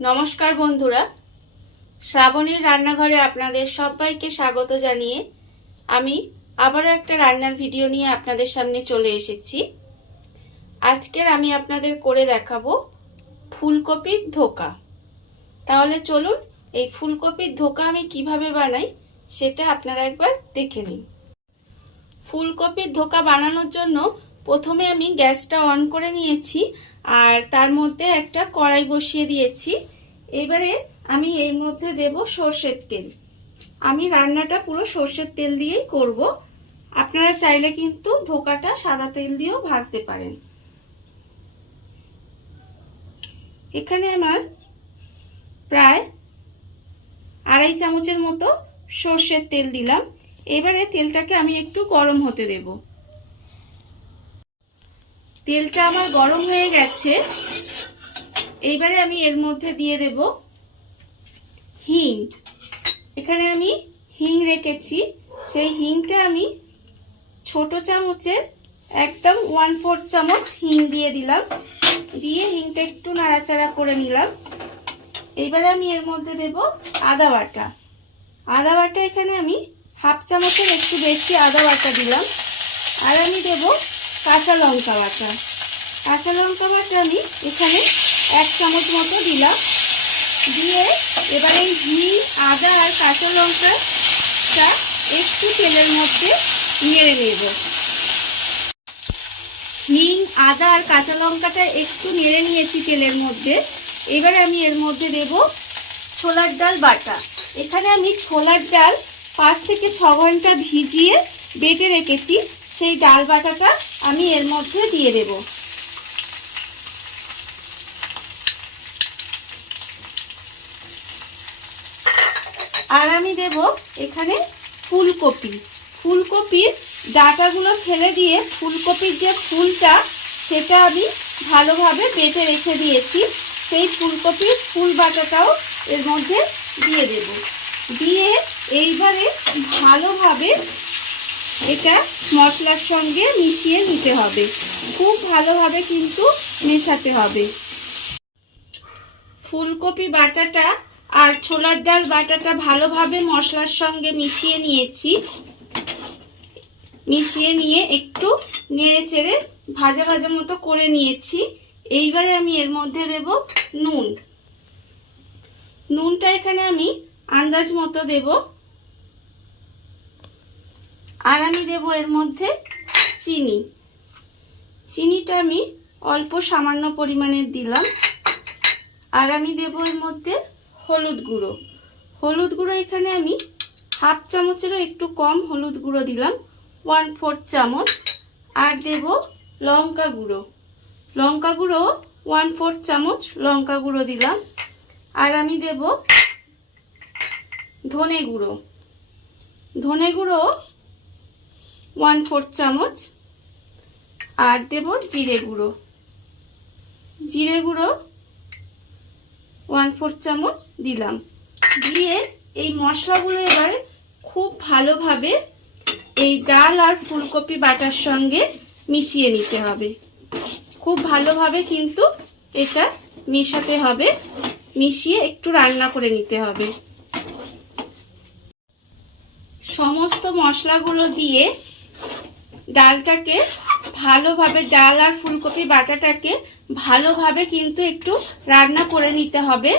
নমস্কার বন্ধুরা, শ্রাবণীর রান্নাঘরে আপনাদের সবাইকে স্বাগত জানিয়ে আমি আবারও একটা রান্নার ভিডিও নিয়ে আপনাদের সামনে চলে এসেছি। আজকের আমি আপনাদের করে দেখাবো ফুলকপির ধোকা। তাহলে চলুন এই ফুলকপির ধোকা আমি কিভাবে বানাই সেটা আপনারা একবার দেখে নিন। ফুলকপির ধোকা বানানোর জন্য প্রথমে আমি গ্যাসটা অন করে নিয়েছি আর তার মধ্যে একটা কড়াই বসিয়ে দিয়েছি। এবারে আমি এর মধ্যে দেব সরষের তেল। আমি রান্নাটা পুরো সরষের তেল দিয়েই করব। আপনারা চাইলে কিন্তু ধোকাটা সাদা তেল দিয়েও ভাজতে পারেন। এখানে আমার প্রায় 2.5 চামচের মতো সরষের তেল দিলাম। এবারে তেলটাকে আমি একটু গরম হতে দেব। তেলটা আমার গরম হয়ে গেছে। এইবারে আমি এর মধ্যে দিয়ে দেব হিং। এখানে আমি হিং রেখেছি, সেই হিংটা আমি ছোট চামচের একদম 1/4 চামচ হিং দিয়ে দিলাম। দিয়ে হিংটা একটু নাড়াচাড়া করে নিলাম। এইবারে আমি এর মধ্যে দেব আদা বাটা। আদা বাটা এখানে আমি 1/2 চামচের একটু বেশি আদা বাটা দিলাম। আর আমি দেব কাঁচা লঙ্কা বাটা। কাঁচা লঙ্কা বাটা আমি এখানে 1 চামচ মতো দিলাম। দিয়ে এবার এই হিং, আদা আর কাঁচা লঙ্কাটা একটু তেলের মধ্যে নেড়ে নেব। হিং, আদা আর কাঁচা লঙ্কাটা একটু নেড়ে নিয়েছি তেলের মধ্যে। এবারে আমি এর মধ্যে দেব ছোলার ডাল বাটা। এখানে আমি ছোলার ডাল 5 থেকে 6 ঘন্টা ভিজিয়ে বেটে রেখেছি, সেই ডাল বাটাটা আমি এর মধ্যে দিয়ে দেব। আর আমি দেব এখানে ফুলকপি। ফুলকপির ডাঁটাগুলো ফেলে দিয়ে ফুলকপির যে ফুলটা সেটা আমি ভালোভাবে বেটে রেখে দিয়েছি, সেই ফুলকপির ফুল বাটাটাও এর মধ্যে দিয়ে দেব। দিয়ে এইবারে ভালোভাবে এটা মশলার সঙ্গে মিশিয়ে নিতে হবে। খুব ভালোভাবে কিন্তু মেশাতে হবে। ফুলকপি বাটাটা আর ছোলার ডাল বাটাটা ভালোভাবে মশলার সঙ্গে মিশিয়ে নিয়েছি। মিশিয়ে নিয়ে একটু নেড়ে চেড়ে ভাজা ভাজা মতো করে নিয়েছি। এইবারে আমি এর মধ্যে দেব নুন। নুনটা এখানে আমি আন্দাজ মতো দেব। আর আমি দেব এর মধ্যে চিনি। চিনিটা আমি অল্প সামান্য পরিমাণে দিলাম। আর আমি দেব এর মধ্যে হলুদ গুঁড়ো। হলুদ গুঁড়ো এখানে আমি 1/2 চামচেরও একটু কম হলুদ গুঁড়ো দিলাম, 1/4 চামচ। আর দেব লঙ্কা গুঁড়ো। লঙ্কা গুঁড়ো 1/4 চামচ লঙ্কা গুঁড়ো দিলাম। আর আমি দেব ধনে গুঁড়ো। ধনে গুঁড়ো 1/4 চামচ। আর দেব জিরে গুঁড়ো। জিরে গুঁড়ো 1/4 চামচ দিলাম। দিয়ে এই মশলাগুলো এবার খুব ভালোভাবে এই ডাল আর ফুলকপি বাটার সঙ্গে মিশিয়ে নিতে হবে। খুব ভালোভাবে কিন্তু এটা মেশাতে হবে। মিশিয়ে একটু রান্না করে নিতে হবে। সমস্ত মশলাগুলো দিয়ে ডালটাকে ভালোভাবে, ডাল আর ফুলকপি বাটাটাকে ভালোভাবে কিন্তু একটু রান্না করে নিতে হবে।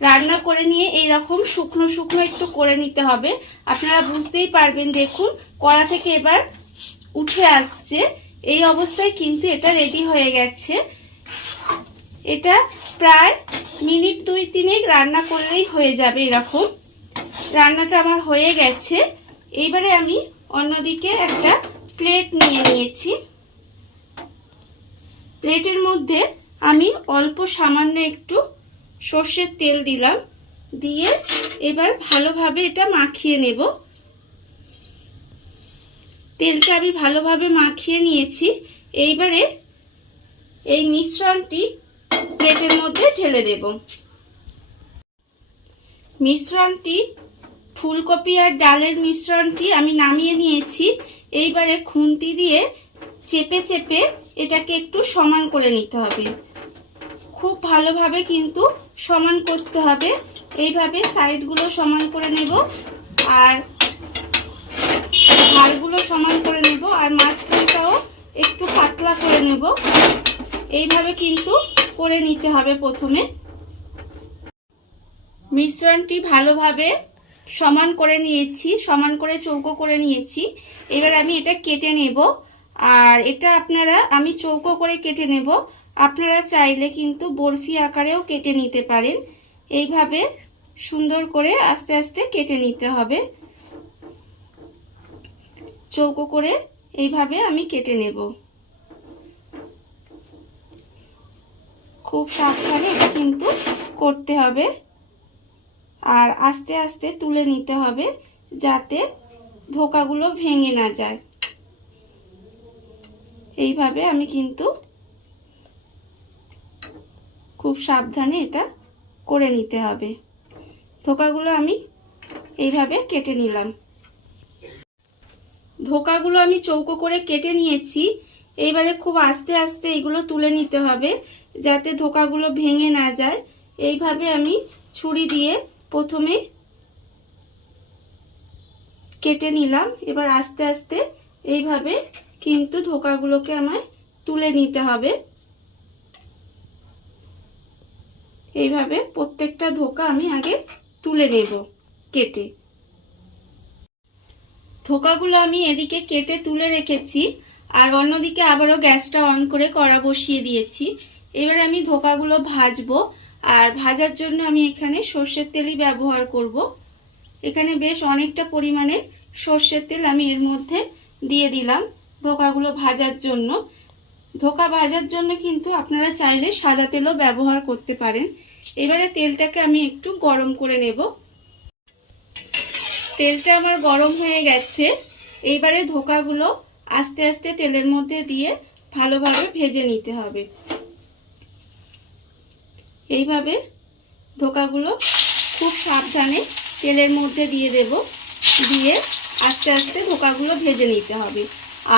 রান্না করে নিয়ে এইরকম শুকনো শুকনো একটু করে নিতে হবে। আপনারা বুঝতেই পারবেন, দেখুন কড়া থেকে এবার উঠে আসছে। এই অবস্থায় কিন্তু এটা রেডি হয়ে গেছে। এটা প্রায় মিনিট 2-3 রান্না করলেই হয়ে যাবে। এরকম রান্নাটা আমার হয়ে গেছে। এইবারে আমি অন্যদিকে একটা প্লেট নিয়ে নিয়েছি। প্লেটের মধ্যে আমি অল্প সামান্য একটু সর্ষের তেল দিলাম। দিয়ে এবার ভালোভাবে এটা মাখিয়ে নেব। তেলটা আমি ভালোভাবে মাখিয়ে নিয়েছি। এইবারে এই মিশ্রণটি প্লেটের মধ্যে ঢেলে দেব। মিশ্রণটি, ফুলকপি আর ডালের মিশ্রণটি আমি নামিয়ে নিয়েছি। এইবারে খুন্তি দিয়ে চেপে চেপে এটাকে একটু সমান করে নিতে হবে। খুব ভালোভাবে কিন্তু সমান করতে হবে। এইভাবে সাইডগুলো সমান করে নেব আর ধারগুলো সমান করে নেব আর মাঝখানটাও একটু পাতলা করে নেব। এইভাবে কিন্তু করে নিতে হবে। প্রথমে মিশ্রণটি ভালোভাবে সমান করে নিয়েছি, সমান করে চৌকো করে নিয়েছি। এবার আমি এটা কেটে নেব আর এটা আমি চৌকো করে কেটে নেব। আপনারা চাইলে কিন্তু বরফি আকারেও কেটে নিতে পারেন। এইভাবে সুন্দর করে আস্তে আস্তে কেটে নিতে হবে। চৌকো করে এইভাবে আমি কেটে নেব। খুব সাবধানে এটা কিন্তু করতে হবে আর আস্তে আস্তে তুলে নিতে হবে যাতে ধোকাগুলো ভেঙে না যায়। এইভাবে আমি কিন্তু খুব সাবধানে এটা করে নিতে হবে। ধোকাগুলো আমি এইভাবে কেটে নিলাম। ধোকাগুলো আমি চৌকো করে কেটে নিয়েছি। এইবারে খুব আস্তে আস্তে এগুলো তুলে নিতে হবে যাতে ধোকাগুলো ভেঙে না যায়। এইভাবে আমি ছুরি দিয়ে প্রথমে কেটে নিলাম। এবার আস্তে আস্তে এইভাবে কিন্তু ধোকাগুলোকে আমায় তুলে নিতে হবে। এইভাবে প্রত্যেকটা ধোকা আমি আগে তুলে নেব কেটে। ধোকাগুলো আমি এদিকে কেটে তুলে রেখেছি আর অন্যদিকে আবারও গ্যাসটা অন করে কড়া বসিয়ে দিয়েছি। এবার আমি ধোকাগুলো ভাজবো আর ভাজার জন্য আমি এখানে সর্ষের তেলই ব্যবহার করব। এখানে বেশ অনেকটা পরিমাণে সর্ষের তেল আমি এর মধ্যে দিয়ে দিলাম ধোকাগুলো ভাজার জন্য। ধোকা ভাজার জন্য কিন্তু আপনারা চাইলে সাদা তেলও ব্যবহার করতে পারেন। এবারে তেলটাকে আমি একটু গরম করে নেব। তেলটা আমার গরম হয়ে গেছে। এইবারে ধোকাগুলো আস্তে আস্তে তেলের মধ্যে দিয়ে ভালোভাবে ভেজে নিতে হবে। এইভাবে ধোকাগুলো খুব সাবধানে তেলের মধ্যে দিয়ে দেব, দিয়ে আস্তে আস্তে ধোকাগুলো ভেজে নিতে হবে।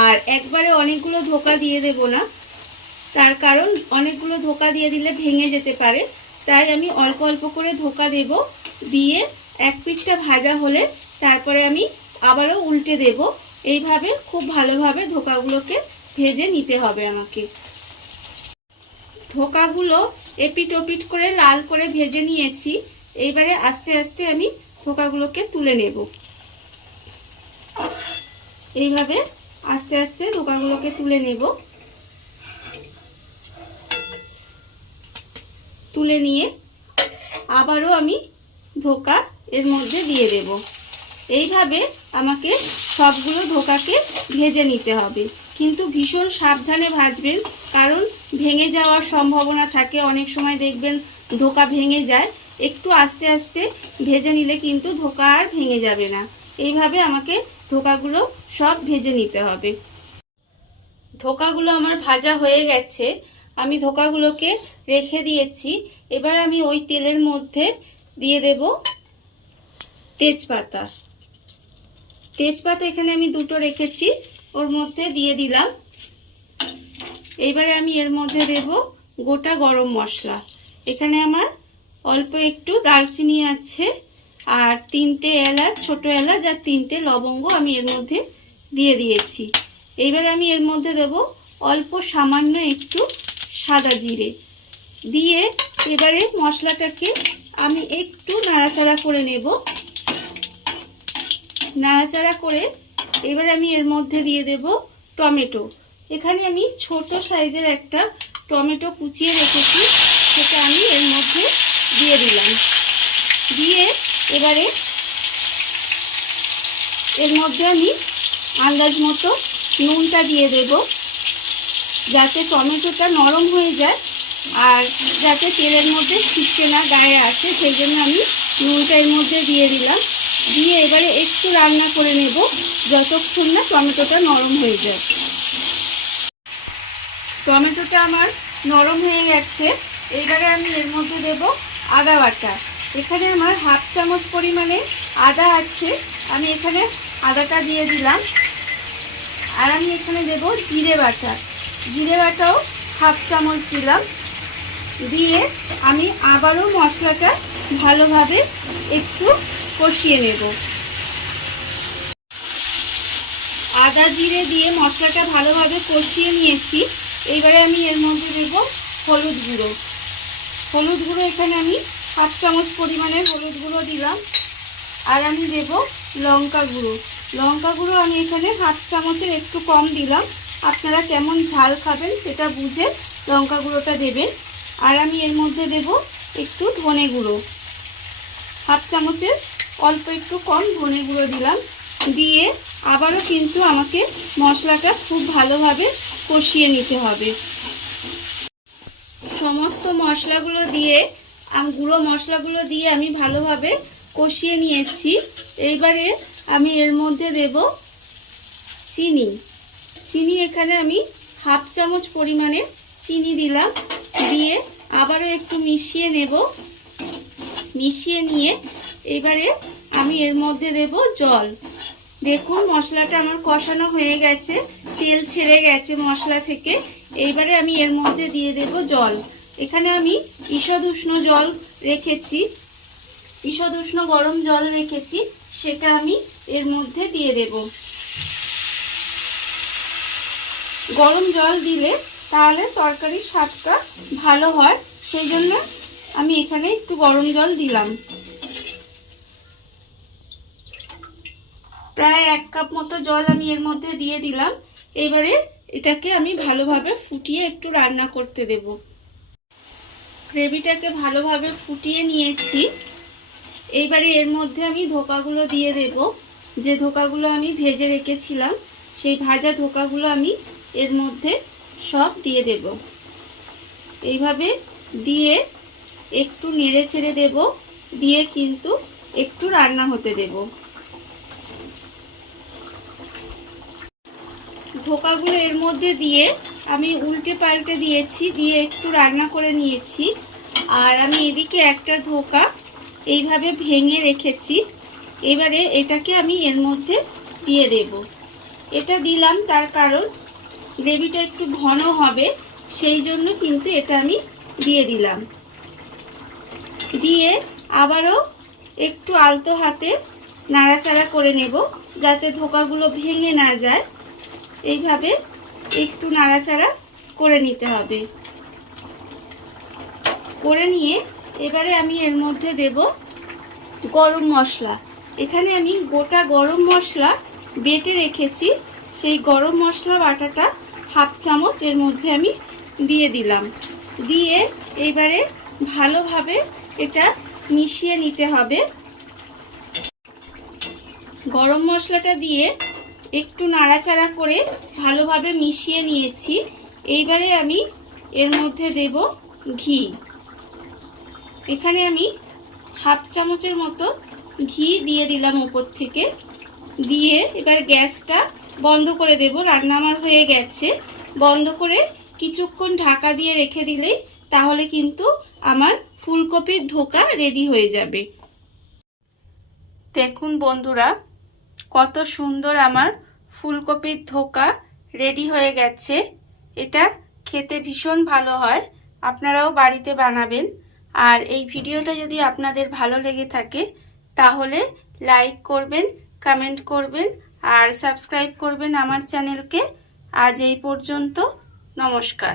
আর একবারে অনেকগুলো ধোকা দিয়ে দেব না, তার কারণ অনেকগুলো ধোকা দিয়ে দিলে ভেঙে যেতে পারে। তাই আমি অল্প অল্প করে ধোকা দেব, দিয়ে এক পিঠটা ভাজা হলে তারপরে আমি আবারও উল্টে দেব। এইভাবে খুব ভালোভাবে ধোকাগুলোকে ভেজে নিতে হবে আমাকে। ধোকাগুলো এপিট ওপিট করে লাল করে ভেজে নিয়েছি। এইবারে আস্তে আস্তে আমি ধোকাগুলোকে তুলে নেব। এইভাবে আস্তে আস্তে ধোকাগুলোকে তুলে নেব। তুলে নিয়ে আবারও আমি ধোকা এর মধ্যে দিয়ে দেব। এইভাবে আমাকে সবগুলো ধোকাকে ভেজে নিতে হবে, কিন্তু ভীষণ সাবধানে ভাজবেন, কারণ ভেঙে যাওয়ার সম্ভাবনা থাকে। অনেক সময় দেখবেন ধোকা ভেঙে যায়। একটু আস্তে আস্তে ভেজে নিলে কিন্তু ধোকা আর ভেঙে যাবে না। এইভাবে আমাকে ধোকাগুলো সব ভেজে নিতে হবে। ধোকাগুলো আমার ভাজা হয়ে গেছে, আমি ধোকাগুলোকে রেখে দিয়েছি। এবার আমি ওই তেলের মধ্যে দিয়ে দেব তেজপাতা। তেজপাতা এখানে আমি দুটো রেখেছি, ওর মধ্যে দিয়ে দিলাম। এইবারে আমি এর মধ্যে দেব গোটা গরম মশলা। এখানে আমার অল্প একটু দারচিনি আছে আর 3টে এলাচ, ছোট এলাচ আর 3টে লবঙ্গ আমি এর মধ্যে দিয়ে দিয়েছি। এইবারে আমি এর মধ্যে দেব অল্প সামান্য একটু সাদা জিরে দিয়ে এবারে মশলাটাকে আমি একটু নাড়াচাড়া করে নেব। নাড়াচাড়া করে এবারে আমি এর মধ্যে দিয়ে দেব টমেটো। এখানে আমি ছোট সাইজের একটা টমেটো কুচিয়ে রেখেছি, সেটা আমি এর মধ্যে দিয়ে দিলাম। দিয়ে এবারে এর মধ্যে আমি আন্দাজ মতো নুনটা দিয়ে দেব, যাতে টমেটোটা নরম হয়ে যায় আর যাতে তেলের মধ্যে ছিটকে না গায়ে আসে, সেই জন্য আমি নুনটা এর মধ্যে দিয়ে দিলাম। দিয়ে এবারে একটু রান্না করে নেব যতক্ষণ না টমেটোটা নরম হয়ে যায়। টমেটোটা আমার নরম হয়ে গেছে। এইবারে আমি এর মধ্যে দেব আদা বাটা। এখানে আমার 1/2 চামচ পরিমাণে আদা আছে, আমি এখানে আদাটা দিয়ে দিলাম। আর আমি এখানে দেব জিরে বাটা। জিরে বাটাও 1/2 চামচ দিলাম। দিয়ে আমি আবারও মশলাটা ভালোভাবে একটু কষিয়ে নেব। আদা জিরে দিয়ে মশলাটা ভালোভাবে কষিয়ে নিয়েছি। এইবারে আমি এর মধ্যে দেব হলুদ গুঁড়ো। হলুদ গুঁড়ো এখানে আমি 1/2 চামচ পরিমাণে হলুদ গুঁড়ো দিলাম। আর আমি দেব লঙ্কা গুঁড়ো। লঙ্কা গুঁড়ো আমি এখানে 1/2 চামচের একটু কম দিলাম। আপনারা কেমন ঝাল খাবেন সেটা বুঝে লঙ্কা গুঁড়োটা দেবেন। আর আমি এর মধ্যে দেব একটু ধনে গুঁড়ো, 1/2 চামচের অল্প একটু কম ধনে গুঁড়ো দিলাম। দিয়ে আবারও কিন্তু আমাকে মশলাটা খুব ভালোভাবে কষিয়ে নিতে হবে। সমস্ত মশলাগুলো দিয়ে গুঁড়ো মশলাগুলো দিয়ে আমি ভালোভাবে কষিয়ে নিয়েছি। এইবারে আমি এর মধ্যে দেব চিনি। চিনি এখানে আমি 1/2 চামচ পরিমাণে চিনি দিলাম। দিয়ে আবারও একটু মিশিয়ে নেব। মিশিয়ে নিয়ে এবারে আমি এর মধ্যে দেব জল। দেখুন মশলাটা আমার কষানো হয়ে গেছে, তেল ছেড়ে গেছে মশলা থেকে। এইবারে আমি এর মধ্যে দিয়ে দেব জল। এখানে আমি ঈষৎ উষ্ণ জল রেখেছি, ঈষৎ উষ্ণ গরম জল রেখেছি, সেটা আমি এর মধ্যে দিয়ে দেব। গরম জল দিলে তাহলে তরকারির স্বাদটা ভালো হয়, সেই জন্য আমি এখানে একটু গরম জল দিলাম। প্রায় 1 কাপ মতো জল আমি এর মধ্যে দিয়ে দিলাম। এবারে এটাকে আমি ভালোভাবে ফুটিয়ে একটু রান্না করতে দেব। গ্রেভিটাকে ভালোভাবে ফুটিয়ে নিয়েছি। এইবারে এর মধ্যে আমি ধোকাগুলো দিয়ে দেব। যে ধোকাগুলো আমি ভেজে রেখেছিলাম সেই ভাজা ধোকাগুলো আমি এর মধ্যে সব দিয়ে দেব। এইভাবে দিয়ে একটু নেড়ে ছেড়ে দেব, দিয়ে কিন্তু একটু রান্না হতে দেব। ধোকাগুলো এর মধ্যে দিয়ে আমি উল্টে পাল্টে দিয়েছি, দিয়ে একটু রান্না করে নিয়েছি। আর আমি এদিকে একটা ধোকা এইভাবে ভেঙে রেখেছি। এবারে এটাকে আমি এর মধ্যে দিয়ে দেব। এটা দিলাম তার কারণ গ্রেভিটা একটু ঘন হবে, সেই জন্য কিন্তু এটা আমি দিয়ে দিলাম। দিয়ে আবারও একটু আলতো হাতে নাড়াচাড়া করে নেব, যাতে ধোকাগুলো ভেঙে না যায়। এইভাবে একটু নাড়াচাড়া করে নিতে হবে। করে নিয়ে এবারে আমি এর মধ্যে দেব গরম মশলা। এখানে আমি গোটা গরম মশলা বেটে রেখেছি, সেই গরম মশলা বাটাটা 1/2 চামচ এর মধ্যে আমি দিয়ে দিলাম। দিয়ে এবারে ভালোভাবে এটা মিশিয়ে নিতে হবে। গরম মশলাটা দিয়ে একটু নাড়াচাড়া করে ভালোভাবে মিশিয়ে নিয়েছি। এইবারে আমি এর মধ্যে দেব ঘি। এখানে আমি 1/2 চামচের মতো ঘি দিয়ে দিলাম উপর থেকে। দিয়ে এবার গ্যাসটা বন্ধ করে দেব। রান্না আমার হয়ে গেছে। বন্ধ করে কিছুক্ষণ ঢাকা দিয়ে রেখে দিলেই তাহলে কিন্তু আমার ফুলকপির ধোকা রেডি হয়ে যাবে। দেখুন বন্ধুরা, কত সুন্দর আমার ফুলকপির ধোকা রেডি হয়ে গেছে। এটা খেতে ভীষণ ভালো হয়, আপনারাও বাড়িতে বানাবেন। আর এই ভিডিওটা যদি আপনাদের ভালো লেগে থাকে তাহলে লাইক করবেন, কমেন্ট করবেন আর সাবস্ক্রাইব করবেন আমার চ্যানেলকে। আজ এই পর্যন্ত, নমস্কার।